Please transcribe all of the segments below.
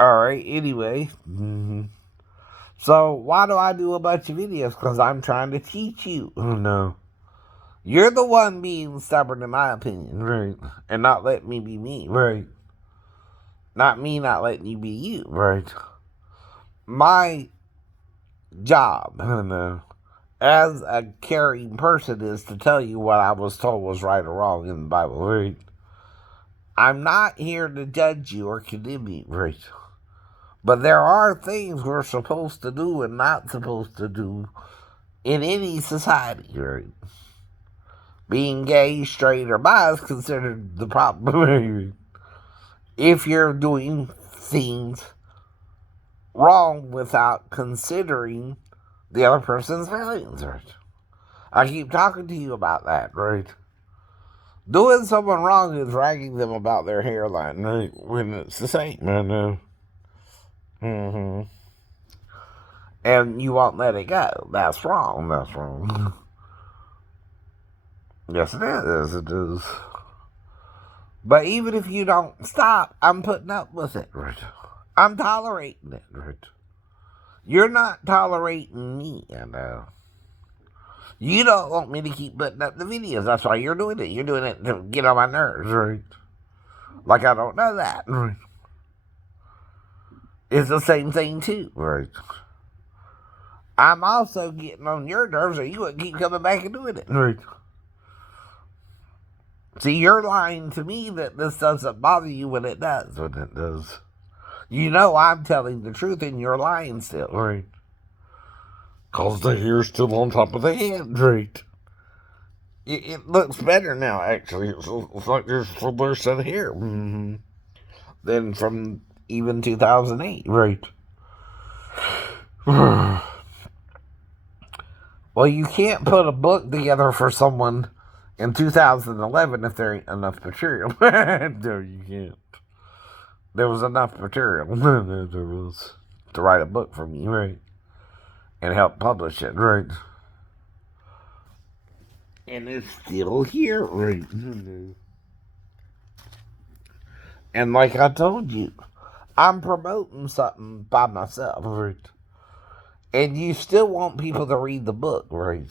Alright, anyway. So, why do I do a bunch of videos? Because I'm trying to teach you. Oh, no. You're the one being stubborn, in my opinion, right? And not letting me be me, right? Not me not letting you be you, right? My job, I know, as a caring person is to tell you what I was told was right or wrong in the Bible, right? I'm not here to judge you or condemn you, right? But there are things we're supposed to do and not supposed to do in any society, right? Being gay, straight, or bi is considered the problem. If you're doing things wrong without considering the other person's feelings, right? I keep talking to you about that, right? Doing someone wrong is ragging them about their hairline, right? When it's the same, I know. And you won't let it go. That's wrong. That's wrong. Yes, it is. It is. But even if you don't stop, I'm putting up with it, right? I'm tolerating it, right? You're not tolerating me, I know. You don't want me to keep putting up the videos. That's why you're doing it. You're doing it to get on my nerves, right? Like I don't know that, right? It's the same thing, too, right? I'm also getting on your nerves, or you wouldn't keep coming back and doing it, right? See, you're lying to me that this doesn't bother you when it does. When it does. You know I'm telling the truth and you're lying still, right? Because the hair's still on top of the head, right? It looks better now, actually. It's like there's a fuller set of hair than from even 2008, right? Well, you can't put a book together for someone in 2011 if there ain't enough material. No, you can't. There was enough material. There was to write a book for me, right? And help publish it, right? And it's still here, right? And like I told you, I'm promoting something by myself, right? And you still want people to read the book, right?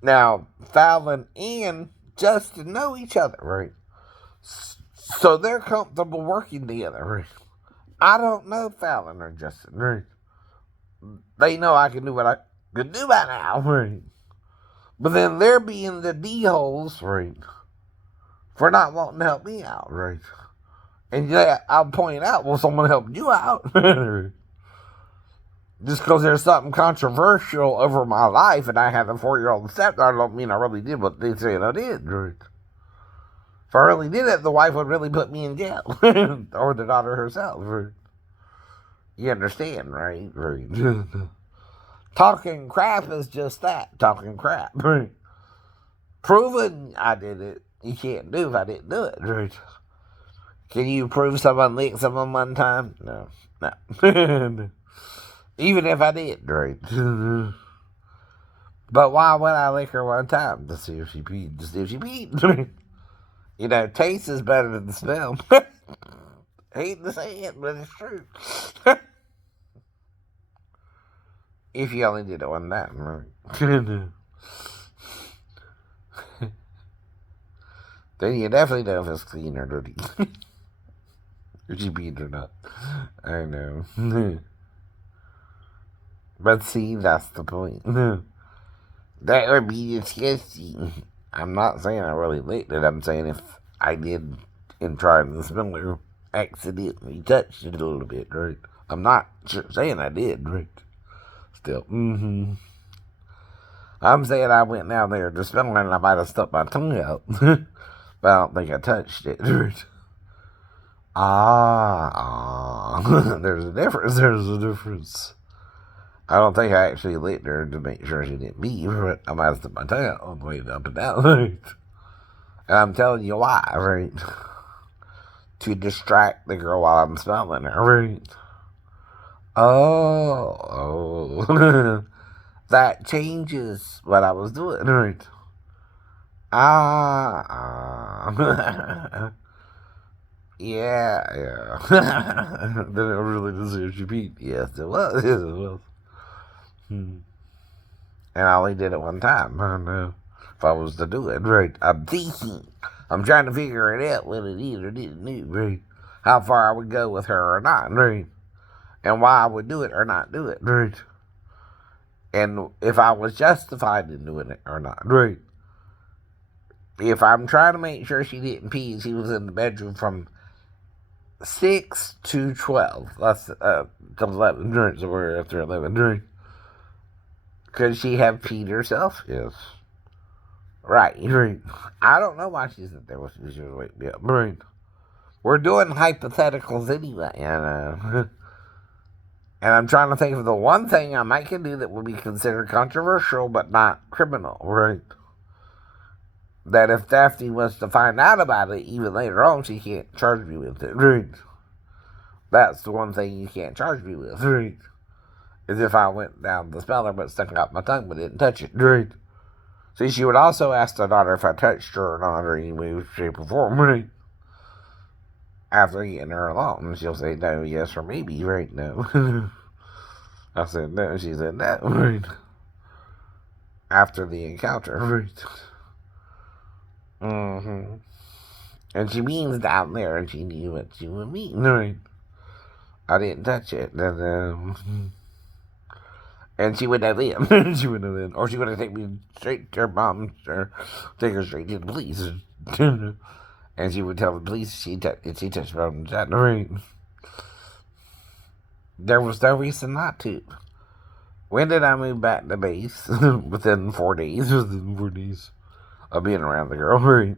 Now, Fallon and Justin know each other, right? So they're comfortable working together, right? I don't know Fallon or Justin, right? They know I can do what I can do by now, right? But then they're being the D-holes, right? For not wanting to help me out, right? And yeah, I'll point out, well, someone helped you out. Just because there's something controversial over my life and I have a 4-year-old stepdaughter don't mean I really did what they said I did, right? If I really did it, the wife would really put me in jail. Or the daughter herself. Right? You understand, right? Right. Talking crap is just that, talking crap. Right? Proving I did it, you can't do if I didn't do it, right? Can you prove someone licked someone one time? No. No. Even if I did, right? But why would I lick her one time? To see if she peed. To see if she peed. You know, taste is better than the smell. Hate to say it, but it's true. If you only did it one time, right? Then you definitely know if it's clean or dirty. If she peed or not. I know. But see, that's the point. That would be disgusting. I'm not saying I really licked it. I'm saying if I did in trying to smell it, accidentally touched it a little bit, right? I'm not saying I did, right? Still, I'm saying I went down there to smell it and I might have stuck my tongue out. But I don't think I touched it, right? There's a difference. There's a difference. I don't think I actually licked her to make sure she didn't pee, but I might have stuck my tongue out all the way up and down, right? And I'm telling you why, right? To distract the girl while I'm smelling her, right? Oh. That changes what I was doing, right? Yeah. Then it really deserves repeat. Yes, it was. Yes, it was. Hmm. And I only did it one time. I don't know if I was to do it. Right. I'm thinking. I'm trying to figure it out what it is or didn't do. Right. How far I would go with her or not. Right. And why I would do it or not do it. Right. And if I was justified in doing it or not. Right. If I'm trying to make sure she didn't pee, she was in the bedroom from 6 to 12. That's 11 drinks. So we're after 11 drinks. Could she have peed herself? Yes. Right. I don't know why she's there. She was waiting me up. Right. We're doing hypotheticals anyway. And I'm trying to think of the one thing I might can do that would be considered controversial but not criminal. Right. That if Daphne was to find out about it even later on, she can't charge me with it. Right. That's the one thing you can't charge me with. Right. Is if I went down the speller but stuck out my tongue but didn't touch it. Right. See, she would also ask the daughter if I touched her or not, or any way, shape, or form. Right. After getting her alone, and she'll say no, yes, or maybe. Right. No. I said no. She said no. Right. After the encounter. Right. Mm-hmm. And she means down there, and she knew what she would mean. Right. I didn't touch it. And she would have then. She would have then. Or she would have taken me straight to her mom, or take her straight to the police. And she would tell the police she touched her own child. Right. There was no reason not to. When did I move back to base? Within 4 days. Within 4 days of being around the girl. Right.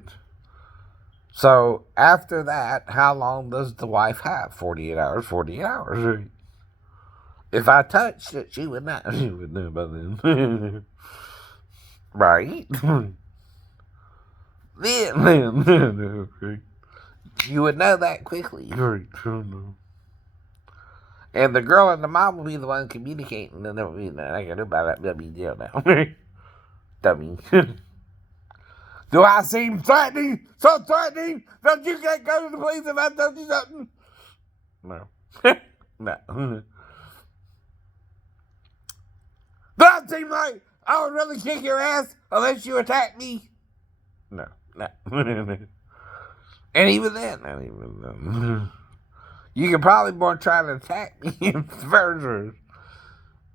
So, after that, how long does the wife have? 48 hours, 48 hours. Right. If I touched it, she would not. She would know by then. Right? Then. You would know that quickly. Right. And the girl and the mom will be the one communicating, and there will be nothing I can do about it. They'll be jail now. Dummy. Do I seem threatening? So threatening that you can't go to the police if I tell you something? No. No. Does it seem like I would really kick your ass unless you attack me? No. And even then, you could probably more try to attack me first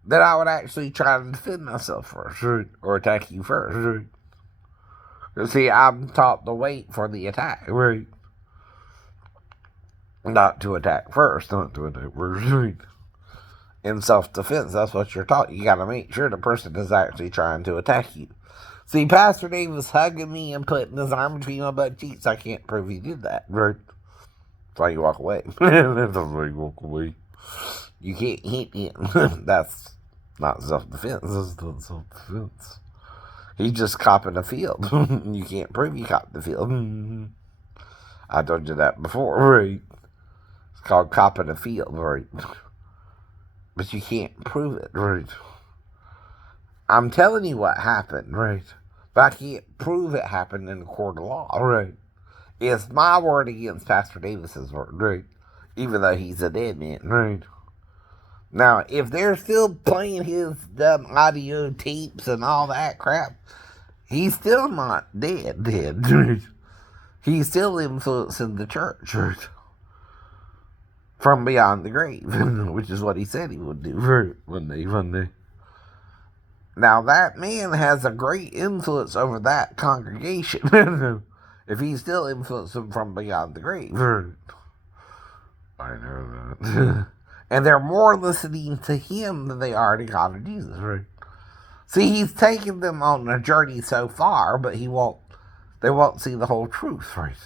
than I would actually try to defend myself first, or attack you first. See, I'm taught to wait for the attack, right? Not to attack first, right? In self-defense, that's what you're taught. You gotta make sure the person is actually trying to attack you. See, Pastor Dave was hugging me and putting his arm between my butt cheeks. I can't prove he did that, right? That's why you walk away. That's why you walk away. You can't hit him. That's not self-defense. That's not self-defense. He's just copping the field. You can't prove you copped the field. I told you that before, right? It's called copping the field, right? But you can't prove it, right? I'm telling you what happened, right? But I can't prove it happened in a court of law, right? It's my word against Pastor Davis's word, right? Even though he's a dead man, right? Now, if they're still playing his dumb audio tapes and all that crap, he's still not dead. He's still influencing the church from beyond the grave, which is what he said he would do one day. Now, that man has a great influence over that congregation. If he's still influencing from beyond the grave. I know that. And they're more listening to him than they are to God or Jesus, right? See, he's taken them on a journey so far, but they won't see the whole truth, right?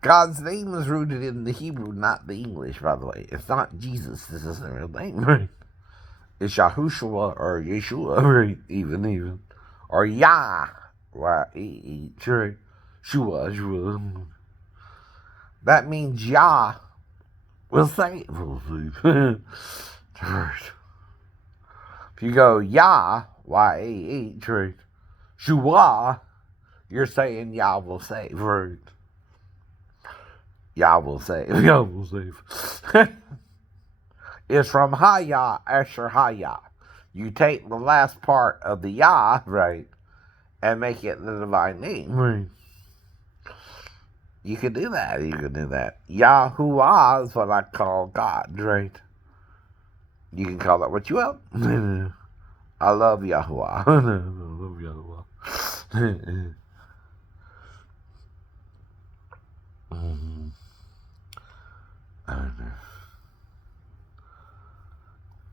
God's name is rooted in the Hebrew, not the English, by the way. It's not Jesus, this is the real name, right? It's Yahushua or Yeshua, right? Even. Or Yah, Y-E-H, right? Shua. That means Yah will save. If you go Yah, Y-A-H, right? Shua, you're saying Yah will save, right? Yah will save. Yah will save. It's from Hayah, Asher Hayah. You take the last part of the Yah, right, and make it the divine name. Right. You can do that. You can do that. Yahuwah is what I call God, right? You can call it what you want. I love Yahuwah. I love Yahuwah.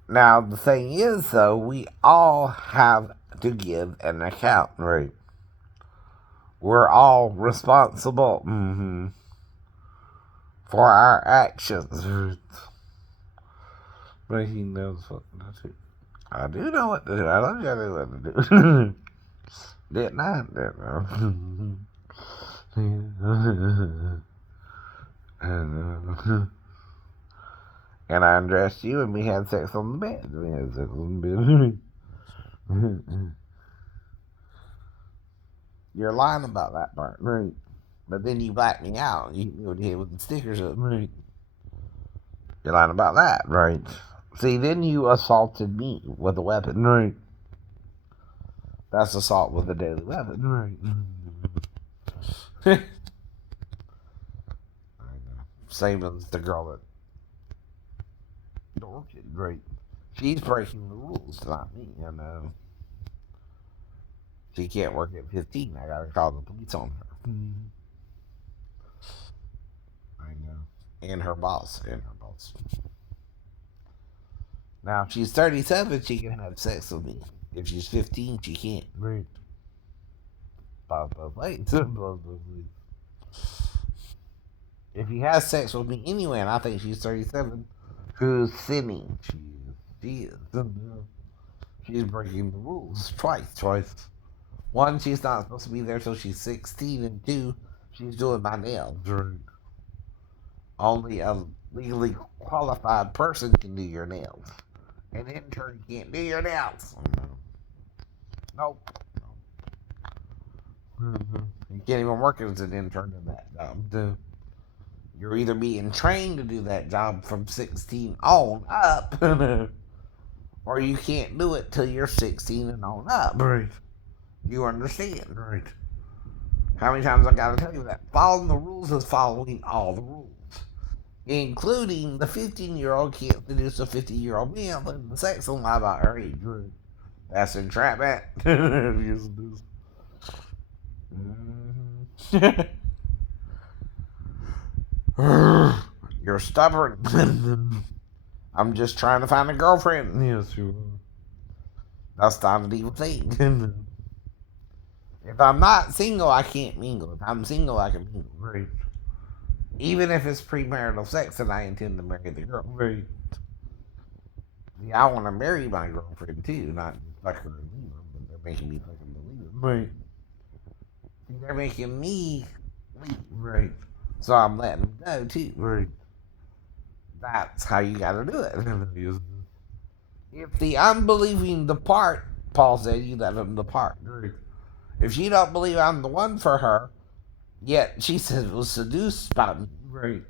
Now, the thing is, though, we all have to give an account, right? We're all responsible for our actions. But he knows what to do. I do know what to do. I don't know what to do. Didn't I? And I undressed you and we had sex on the bed. We had sex on the bed. You're lying about that part, right? But then you blacked me out. You were here with the stickers up, right? You're lying about that, right? See, then you assaulted me with a weapon, right? That's assault with a deadly weapon, right? Same as the girl that dorked, right? She's breaking the rules, not me, you know. She can't work at 15. I gotta call the police on her. I know. And her boss. Now, if she's 37, she can have sex with me. If she's 15, she can't. Right. Both ways. If he has sex with me anyway, and I think she's 37, who's sinning? She is. She's breaking the rules twice. One, she's not supposed to be there till she's 16, and two, she's doing my nails. Right. Only a legally qualified person can do your nails. An intern can't do your nails. Nope. You can't even work as an intern in that job. You're either being trained to do that job from 16 on up, or you can't do it till you're 16 and on up. Right. You understand? Right. How many times I gotta tell you that? Following the rules is following all the rules. Including the 15-year-old can't seduce a 50-year-old male in the sex and lie about her age. Right. That's entrapment. Yes, it is. You're stubborn. I'm just trying to find a girlfriend. Yes, you are. That's not an evil thing. If I'm not single, I can't mingle. If I'm single, I can mingle. Right. Even if it's premarital sex and I intend to marry the girl. Right. Yeah, I want to marry my girlfriend too, not just fuck her and leave her, but they're making me fucking believe it. Right. See, they're making me leave. Right. So I'm letting them go too. Right. That's how you gotta do it. If the unbelieving depart, Paul said, you let them depart. Right. If she don't believe I'm the one for her, yet she says was seduced by me. Right.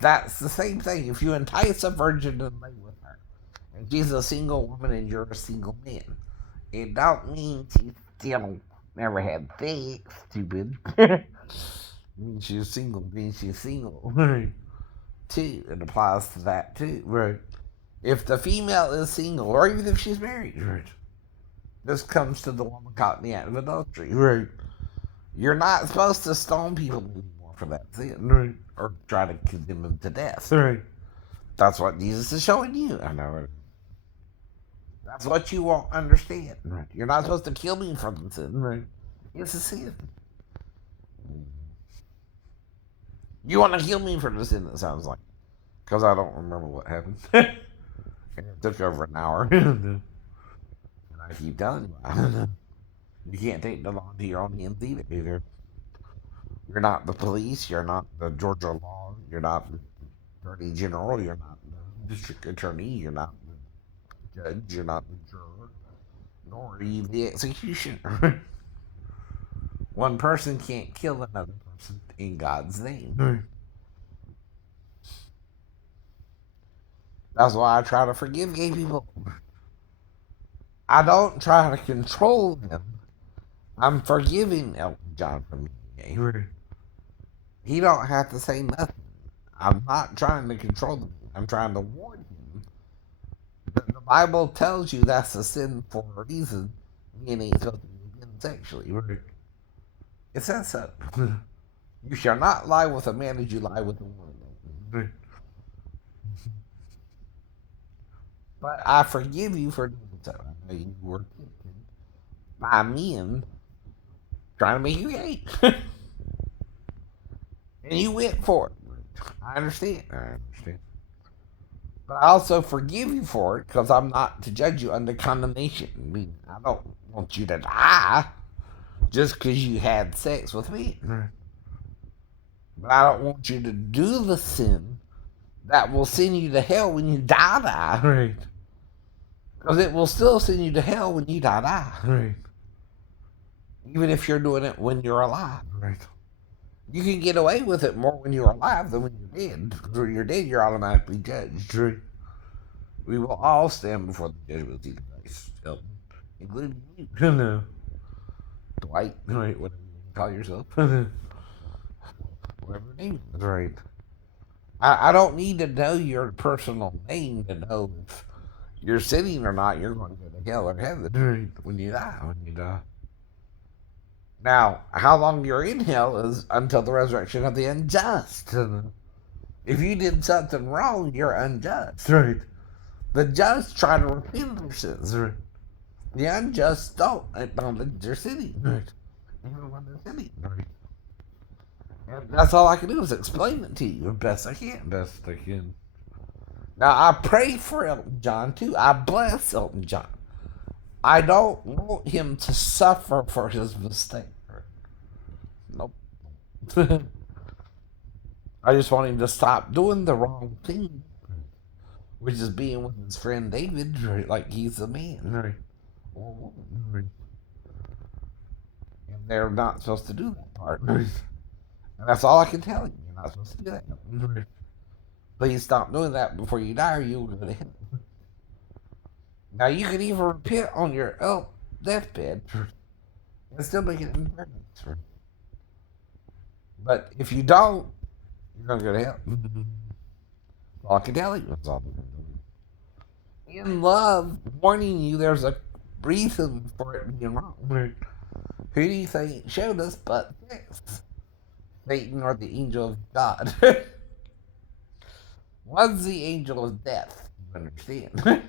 That's the same thing. If you entice a virgin to lay with her, and she's a single woman and you're a single man, it don't mean she still never had sex, stupid. Means she's single, means she's single. Right. Too. It applies to that too. Right. If the female is single, or even if she's married, right. This comes to the woman caught in the act of adultery. Right. You're not supposed to stone people anymore for that sin. Right. Or try to condemn them to death. Right. That's what Jesus is showing you. I know it. That's what you won't understand. Right. You're not supposed to kill me for the sin. Right. It's a sin. You want to kill me for the sin, it sounds like. Because I don't remember what happened. And it took over an hour. And I keep telling you, you can't take the law into your own hands either. You're not the police. You're not the Georgia law. You're not the attorney general. You're not the district attorney. You're not the judge. You're not the juror. Nor are you the executioner. One person can't kill another person in God's name. That's why I try to forgive gay people. I don't try to control them. I'm forgiving Elton John for being gay. He don't have to say nothing. I'm not trying to control them. I'm trying to warn him. The Bible tells you that's a sin for a reason. You ain't supposed to be sexually. It says so. You shall not lie with a man as you lie with a woman. But I forgive you for doing so. I know you were tempted by men trying to make you gay. And you went for it. I understand. But I also forgive you for it because I'm not to judge you under condemnation. I mean, I don't want you to die just because you had sex with me. But I don't want you to do the sin that will send you to hell when you die. Right. Because it will still send you to hell when you die. Right. Even if you're doing it when you're alive. Right. You can get away with it more when you're alive than when you're dead. Because when you're dead, you're automatically judged. Right. We will all stand before the judgment seat of Christ, including you. No. Dwight, right? Whatever you call yourself. Whatever your name is, right? I don't need to know your personal name to know if you're sinning or not. You're going to go to hell or heaven, right? When you die. Now, how long you're in hell is until the resurrection of the unjust. If you did something wrong, you're unjust. Right. The just try to repent their sins. Right. The unjust don't acknowledge their sinning. Right. Even when they're sinning. Right. And that's all I can do is explain it to you best I can. Now, I pray for Elton John, too. I bless Elton John. I don't want him to suffer for his mistake. Nope. I just want him to stop doing the wrong thing, which is being with his friend David, right? Like he's a man, right? Or woman, right? And they're not supposed to do that part, right? And that's all I can tell you. You're not supposed to do that. Right? Please stop doing that before you die, or you'll go to hell. Now you can even repent on your deathbed and still make it in paradise. Right? But if you don't, you're gonna go to hell. All I can tell you. That's all. In love, warning you, there's a reason for it being wrong. Who do you think showed us but sex? Satan or the angel of God? One's the angel of death, you understand?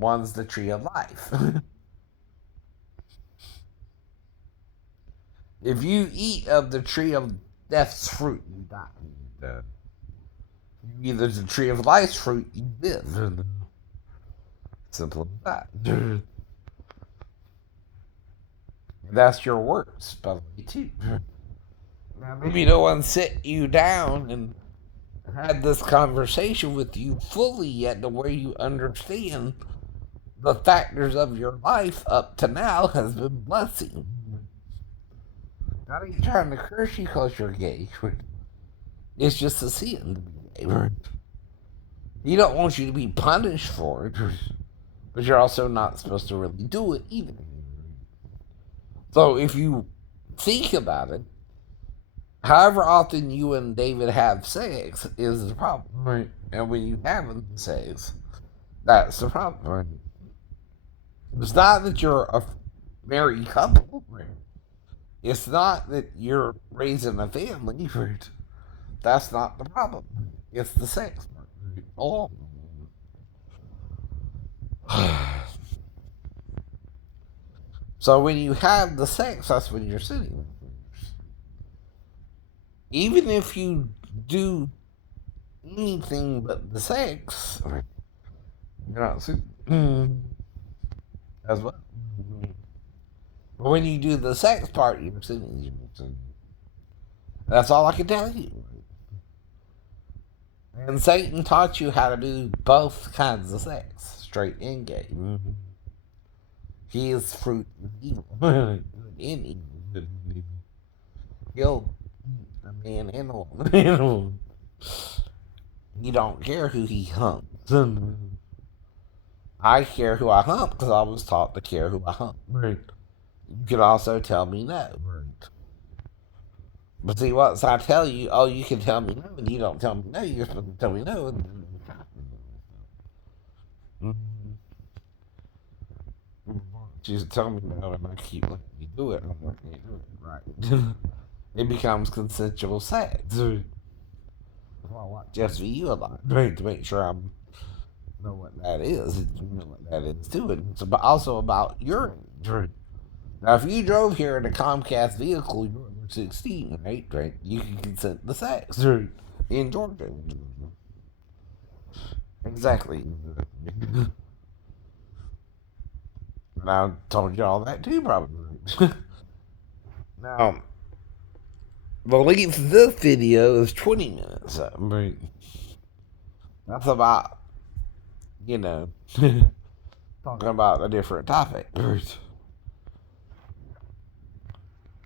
One's the tree of life. If you eat of the tree of death's fruit, you die. You eat the tree of life's fruit, you live. Simple as that. That's your works, by the way, too. Now, maybe no one sit you down and had this conversation with you fully yet to where you understand the factors of your life up to now has been blessing. Not even trying to curse you because you're gay. It's just a sin to be gay. He don't want you to be punished for it, but you're also not supposed to really do it either. So if you think about it, however often you and David have sex is the problem. Right. And when you haven't sex, that's the problem. Right. It's not that you're a married couple. Right. It's not that you're raising a family. Right. That's not the problem. It's the sex part. Right. Oh. So when you have the sex, that's when you're sinning. Even if you do anything but the sex, you're not sinning as well. But when you do the sex part, you're sinning. That's all I can tell you. And Satan taught you how to do both kinds of sex, straight and gay. Mm-hmm. He is fruit of evil. Good and evil. He'll a man and a woman. He don't care who he hunts. I care who I hump because I was taught to care who I hump. Right. You can also tell me no. Right. But see, once I tell you, oh, you can tell me no, and you don't tell me no, you're supposed to tell me no. Mm-hmm. She's telling me no, and I keep letting you do it. I'm like, I can't do it. Right. It becomes consensual sex. Well, I watch SVU a lot, right, to make sure I know what that is. You know what that is too. It's also about your age. Right. Now, if you drove here in a Comcast vehicle, you're over 16, right? Right. You can consent to sex. Right. In Georgia. Exactly. And I told you all that too, probably. Now, the length of this video is 20 minutes. Right. That's about, you know, talking about a different topic. Right.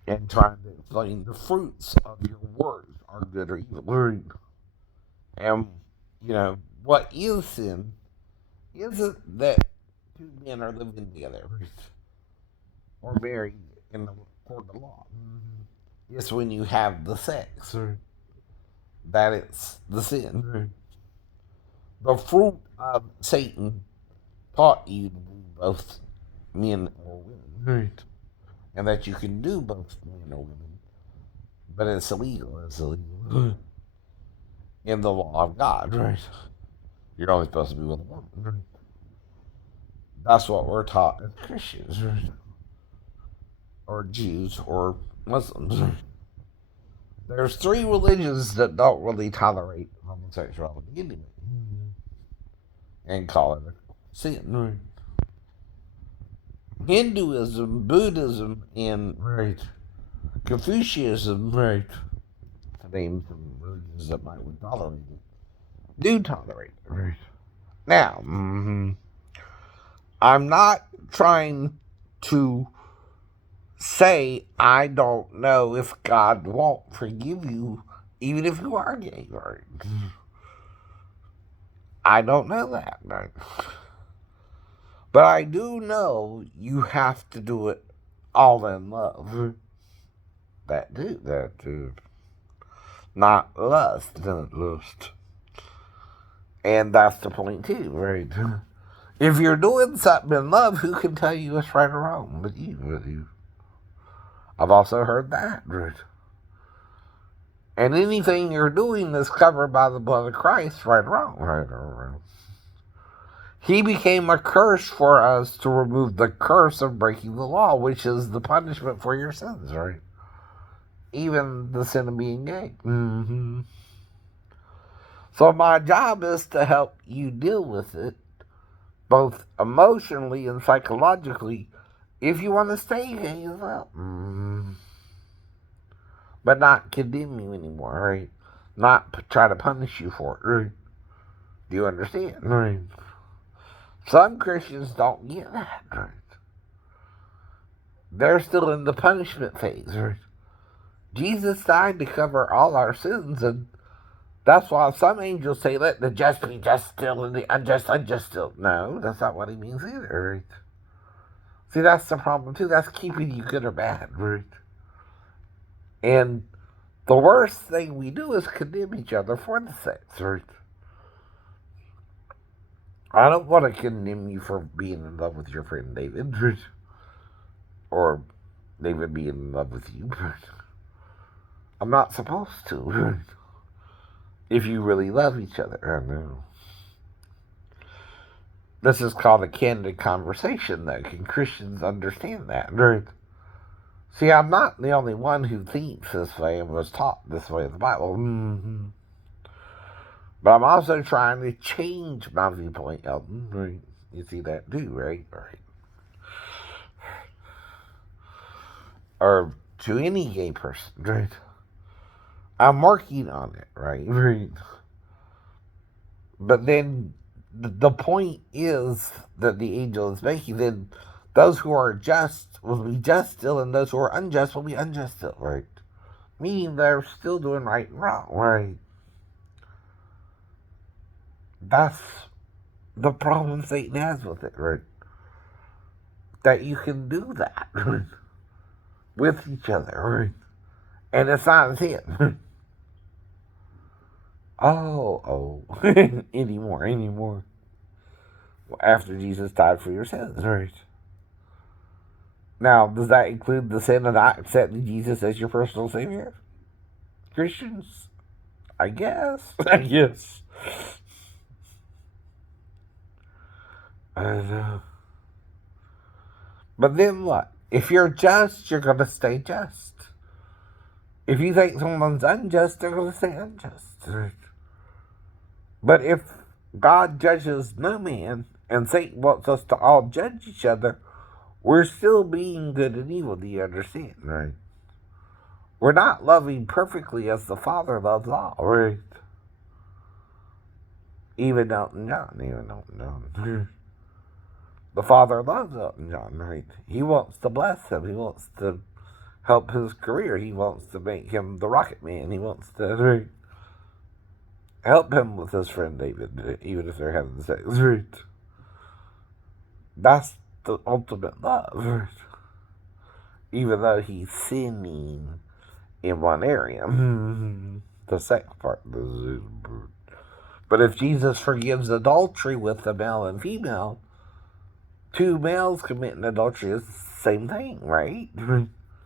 And trying to explain the fruits of your words are good or evil. Right. And, you know, what is sin isn't that two men are living together or married in the court of law. Mm-hmm. It's when you have the sex that it's the sin. Right. The fruit of Satan taught you to be both men or women. Right. And that you can do both men or women. But it's illegal. It's illegal. In the law of God. Right. You're only supposed to be with a woman. Right. That's what we're taught as Christians. Right. Or Jews or Muslims. Right. There's three religions that don't really tolerate homosexuality anyway. And call it a sin. Right. Hinduism, Buddhism, and Confucianism, to name some religions that might tolerate it, do tolerate it. Right. Now, I'm not trying to say I don't know if God won't forgive you, even if you are gay. Right. I don't know that. Right. But I do know you have to do it all in love. That too. Not lust, not lust. And that's the point too, right? If you're doing something in love, who can tell you it's right or wrong but you? I've also heard that, right? And anything you're doing is covered by the blood of Christ, right or wrong, right or wrong. He became a curse for us to remove the curse of breaking the law, which is the punishment for your sins, right? Even the sin of being gay. Mm-hmm. So my job is to help you deal with it, both emotionally and psychologically, if you want to stay gay as well. Mm-hmm. But not condemn you anymore, right? Not try to punish you for it, right? Do you understand? Right. Some Christians don't get that, right? They're still in the punishment phase, right? Jesus died to cover all our sins, and that's why some angels say, let the just be just still and the unjust still. No, that's not what he means either, right? See, that's the problem, too. That's keeping you good or bad, right? And the worst thing we do is condemn each other for the sex, right? I don't want to condemn you for being in love with your friend David, right? Or David being in love with you, right? I'm not supposed to, right? If you really love each other, I know. This is called a candid conversation, though. Can Christians understand that, right? See, I'm not the only one who thinks this way and was taught this way in the Bible. Mm-hmm. But I'm also trying to change my viewpoint, Elton. Right? You see that too, right? Right. Or to any gay person, right? I'm working on it, right? Right. But then the point is that the angel is making, then those who are just will be just still, and those who are unjust will be unjust still, right? Meaning they're still doing right and wrong, right? That's the problem Satan has with it, right? That you can do that, right? With each other, right? And it's not sin. Oh, anymore. After Jesus died for your sins, right? Now, does that include the sin of not accepting Jesus as your personal Savior? Christians? I guess. I guess. I know. But then what? If you're just, you're going to stay just. If you think someone's unjust, they're going to stay unjust. Right? But if God judges no man, and Satan wants us to all judge each other, we're still being good and evil. Do you understand? Right? We're not loving perfectly as the Father loves all. Right? Even Elton John. The Father loves Elton John, right? He wants to bless him. He wants to help his career. He wants to make him the Rocket Man. He wants to help him with his friend David, even if they're having sex. Right? That's the ultimate love. Right? Even though he's sinning in one area. The sex part. But if Jesus forgives adultery with the male and female, two males committing adultery is the same thing, right?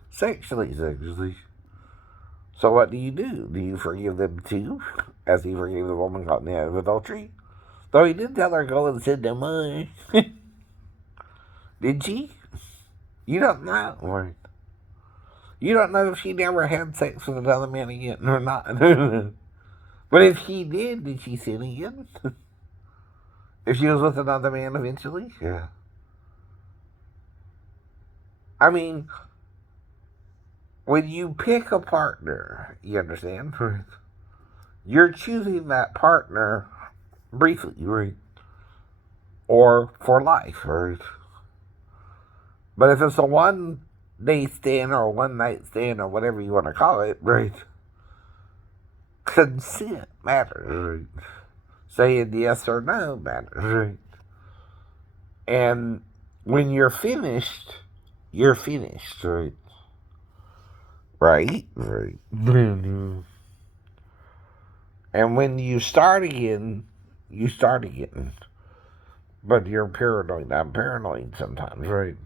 Sexually. So what do? Do you forgive them too? As he forgave the woman caught in the act of adultery? Though he did tell her to go and sin no more. Did she? You don't know. Right. You don't know if she never had sex with another man again or not. But if she did she sin again? If she was with another man eventually? Yeah. I mean, when you pick a partner, you understand? You're choosing that partner briefly, right? Or for life, right? But if it's a one-day stand or a one-night stand or whatever you want to call it, right? Consent matters, right? Saying yes or no matters, right? And when you're finished, right? Right? And when you start again, But you're paranoid. I'm paranoid sometimes, right?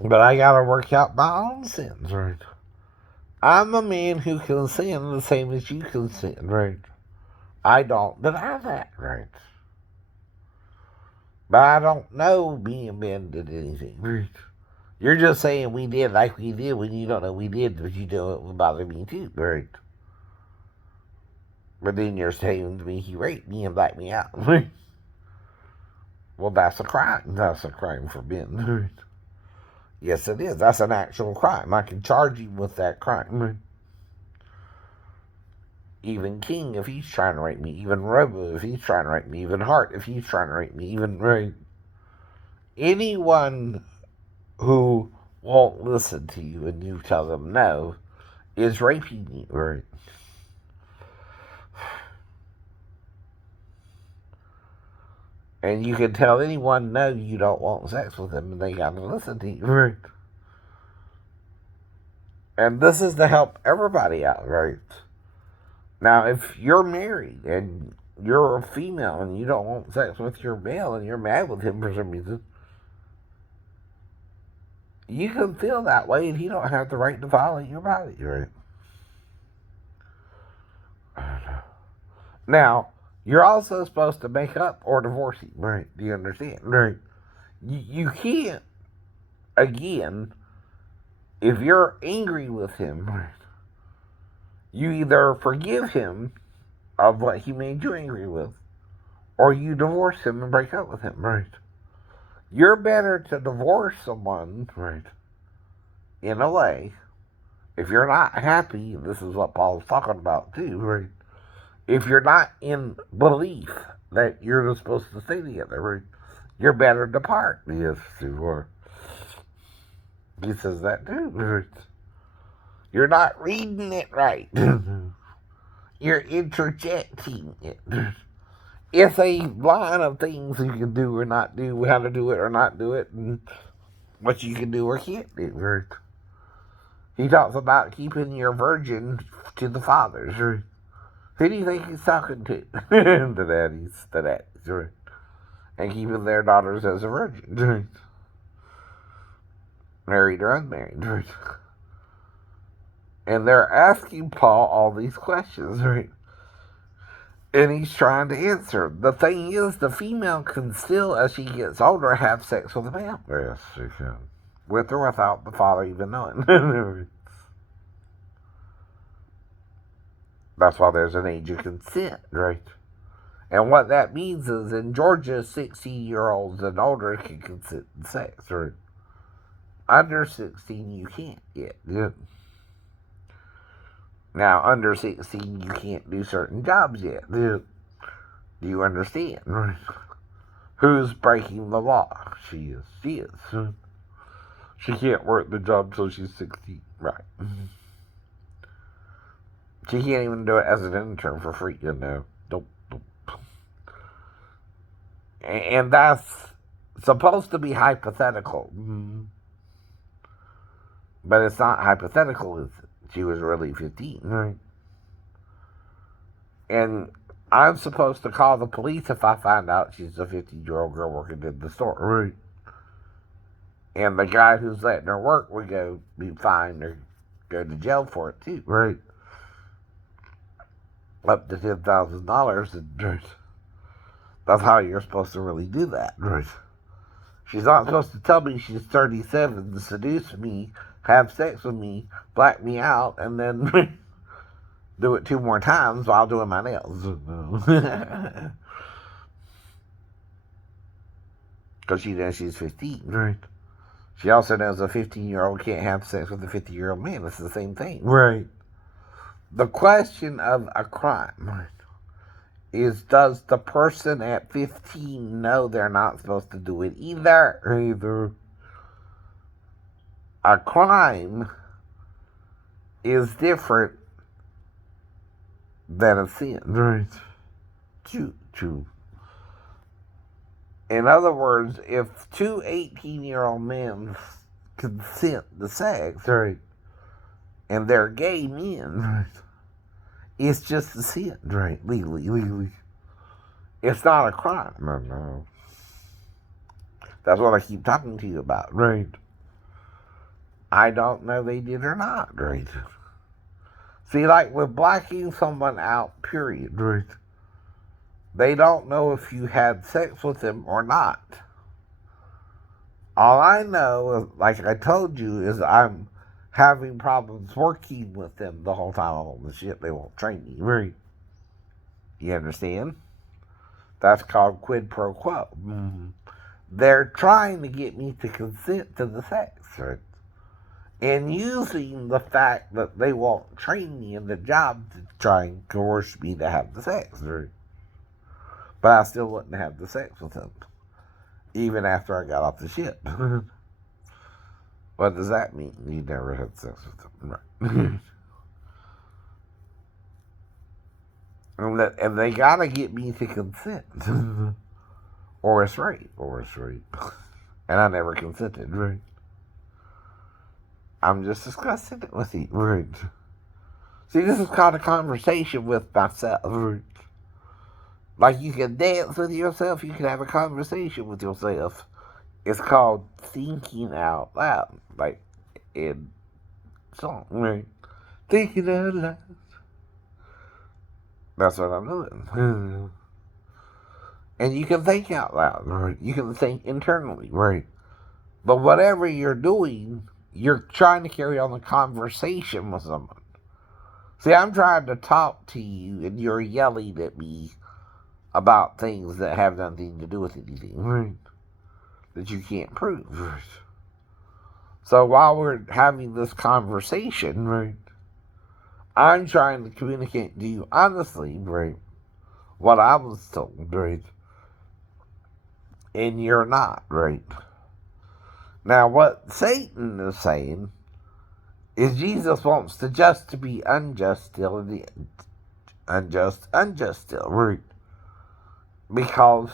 But I gotta work out my own sins, right? I'm a man who can sin the same as you can sin, right? I don't deny that, right? But I don't know me and Ben did anything, right? You're just saying we did like we did when you don't know we did, but you know it would bother me too, right? But then you're saying to me he raped me and blacked me out, right? Well, that's a crime. That's a crime for Ben, right? Yes, it is. That's an actual crime. I can charge him with that crime. Even King, if he's trying to rape me. Even Robo, if he's trying to rape me. Even Hart, if he's trying to rape me. Even right. Anyone who won't listen to you and you tell them no is raping you, right? And you can tell anyone no, you don't want sex with them, and they gotta listen to you, right? And this is to help everybody out, right? Now, if you're married and you're a female and you don't want sex with your male and you're mad with him for some reason, you can feel that way and he don't have the right to violate your body, right? Now, you're also supposed to make up or divorce him, right? Do you understand? Right? You can't, again, if you're angry with him, right, you either forgive him of what he made you angry with, or you divorce him and break up with him, right? You're better to divorce someone, right, in a way, if you're not happy, this is what Paul's talking about too, right? If you're not in belief that you're supposed to stay together, right, you're better to part. Yes, you are. He says that too, right? You're not reading it right. You're interjecting it. It's a line of things you can do or not do, how to do it or not do it, and what you can do or can't do. He talks about keeping your virgin to the fathers. Who do you think he's talking to? The daddies. And keeping their daughters as a virgin. Married or unmarried. And they're asking Paul all these questions, and he's trying to answer. The thing is, the female can still, as she gets older, have sex with a man. Yes, she can. With or without the father even knowing. That's why there's an age of consent, right? And what that means is, in Georgia, 16-year-olds and older can consent in sex, right? Under 16, you can't yet. Now, under 16, you can't do certain jobs yet. Do you understand? Who's breaking the law? She is. She can't work the job till she's 16. Right. She can't even do it as an intern for free, Nope. And that's supposed to be hypothetical. But it's not hypothetical, is it? She was really 15. Right. And I'm supposed to call the police if I find out she's a 15-year-old girl working in the store. Right. And the guy who's letting her work would be fined or go to jail for it, too. Right. Up to $10,000. And that's how you're supposed to really do that. Right. She's not supposed to tell me she's 37 to seduce me, have sex with me, black me out, and then do it 2 more times while doing my nails. Because she knows she's 15. Right. She also knows a 15-year-old can't have sex with a 50-year-old man. It's the same thing. Right. The question of a crime is, does the person at 15 know they're not supposed to do it either? A crime is different than a sin. Right. True. In other words, if 2 18-year-old men consent to sex, right, and they're gay men, right, it's just a sin, right, legally. It's not a crime. No. That's what I keep talking to you about, right? I don't know they did or not, right? See, like with blacking someone out, period, right? They don't know if you had sex with them or not. All I know, like I told you, is I'm having problems working with them the whole time I'm on the ship. They won't train me, right? You understand? That's called quid pro quo. Mm-hmm. They're trying to get me to consent to the sex, right? And using the fact that they won't train me in the job to try and coerce me to have the sex, right? But I still wouldn't have the sex with them, even after I got off the ship. What does that mean? You never had sex with them, right? And they gotta get me to consent, or it's rape. And I never consented, right? I'm just discussing it with you, right? See, this is called a conversation with myself, right? Like you can dance with yourself, you can have a conversation with yourself. It's called thinking out loud, like in song, right? Thinking out loud. That's what I'm doing. And you can think out loud, right? You can think internally, right? But whatever you're doing, you're trying to carry on the conversation with someone. See, I'm trying to talk to you, and you're yelling at me about things that have nothing to do with anything, right? That you can't prove, right? So while we're having this conversation, right, I'm trying to communicate to you honestly, right, what I was told, right? And you're not, right? Now, what Satan is saying is Jesus wants the just to be unjust till the end. unjust still, right? Because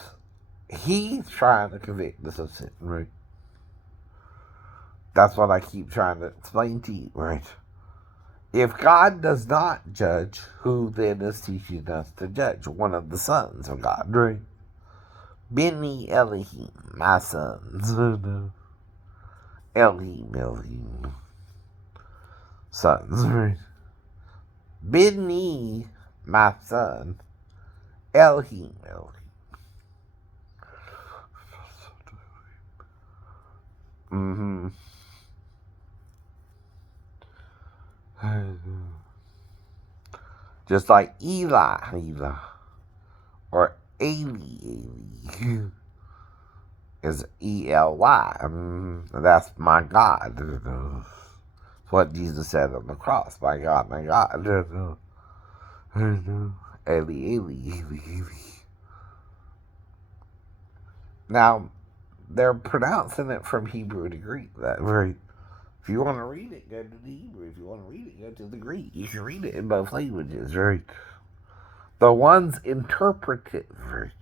he's trying to convict us of sin, right? That's what I keep trying to explain to you, right? If God does not judge, who then is teaching us to judge? One of the sons of God, right? Beni Elohim, my sons. Elohim, sons, right? Beni, my son. Elohim. Mm-hmm. Just like Eli, or Eli is Ely. That's my God. That's what Jesus said on the cross. My God, my God. Eli. Now, they're pronouncing it from Hebrew to Greek. That right. If you want to read it, go to the Hebrew. If you want to read it, go to the Greek. You can read it in both languages, right? The one's interpretive, right,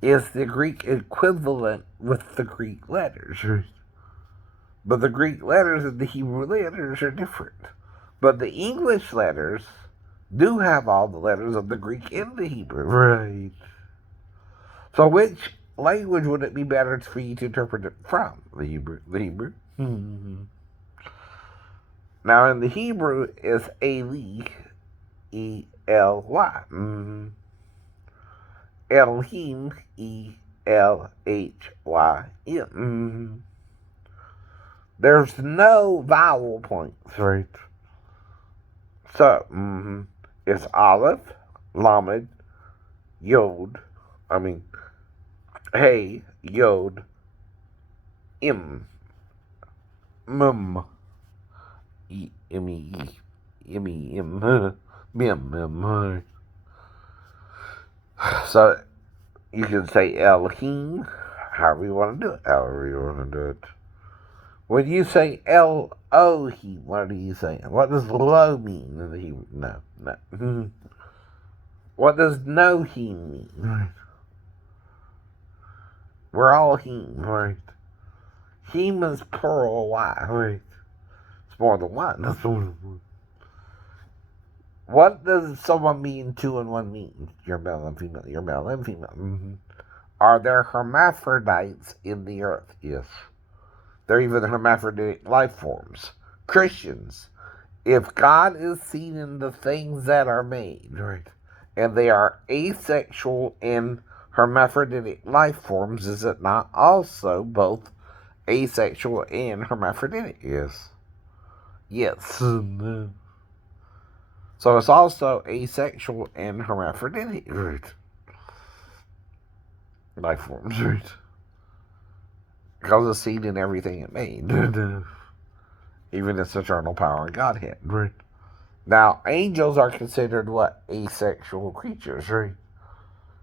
is the Greek equivalent with the Greek letters, right? But the Greek letters and the Hebrew letters are different. But the English letters do have all the letters of the Greek and the Hebrew, right? So which language would it be better for you to interpret it from? The Hebrew. Mm-hmm. Now in the Hebrew, it's Eli, E-L-Y. Mm-hmm. Elohim, E-L-H-Y-M. Mm-hmm. There's no vowel points, right? So, it's Aleph, Lamed, Yod, Hey, Yod, Im, Mum, M-E, M-E-M, Mim. So, you can say Elohim, however you want to do it. When you say Elohim, what are you saying? What does lo mean in the Hebrew? No. What does no-him mean? Right. We're all him, right? Him is plural Y, right? It's more than one. That's what does someone mean? Two and one mean? You're male and female. You're male and female. Mm-hmm. Are there hermaphrodites in the earth? Yes. They're even hermaphroditic life forms. Christians, if God is seen in the things that are made, right, and they are asexual and hermaphroditic life forms, is it not also both asexual and hermaphroditic? Yes. So it's also asexual and hermaphroditic, right? Life forms, right? Because it's seen in everything it made. Even its eternal power and Godhead, right? Now, angels are considered what? Asexual creatures, right?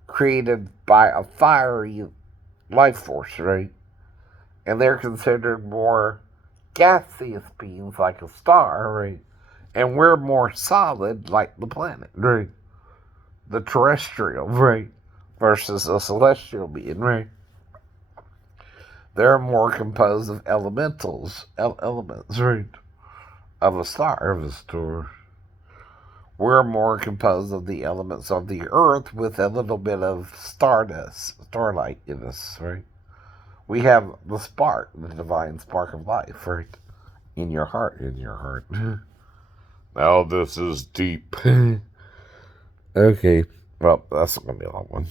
Created by a fiery life force, right? And they're considered more gaseous beings like a star, right? And we're more solid like the planet, right? The terrestrial, right? Versus a celestial being, right? They're more composed of elements, right? Of a star. We're more composed of the elements of the earth with a little bit of starlight in us, right? We have the spark, the divine spark of life, right? In your heart. Now this is deep. Okay, well, that's going to be a long one.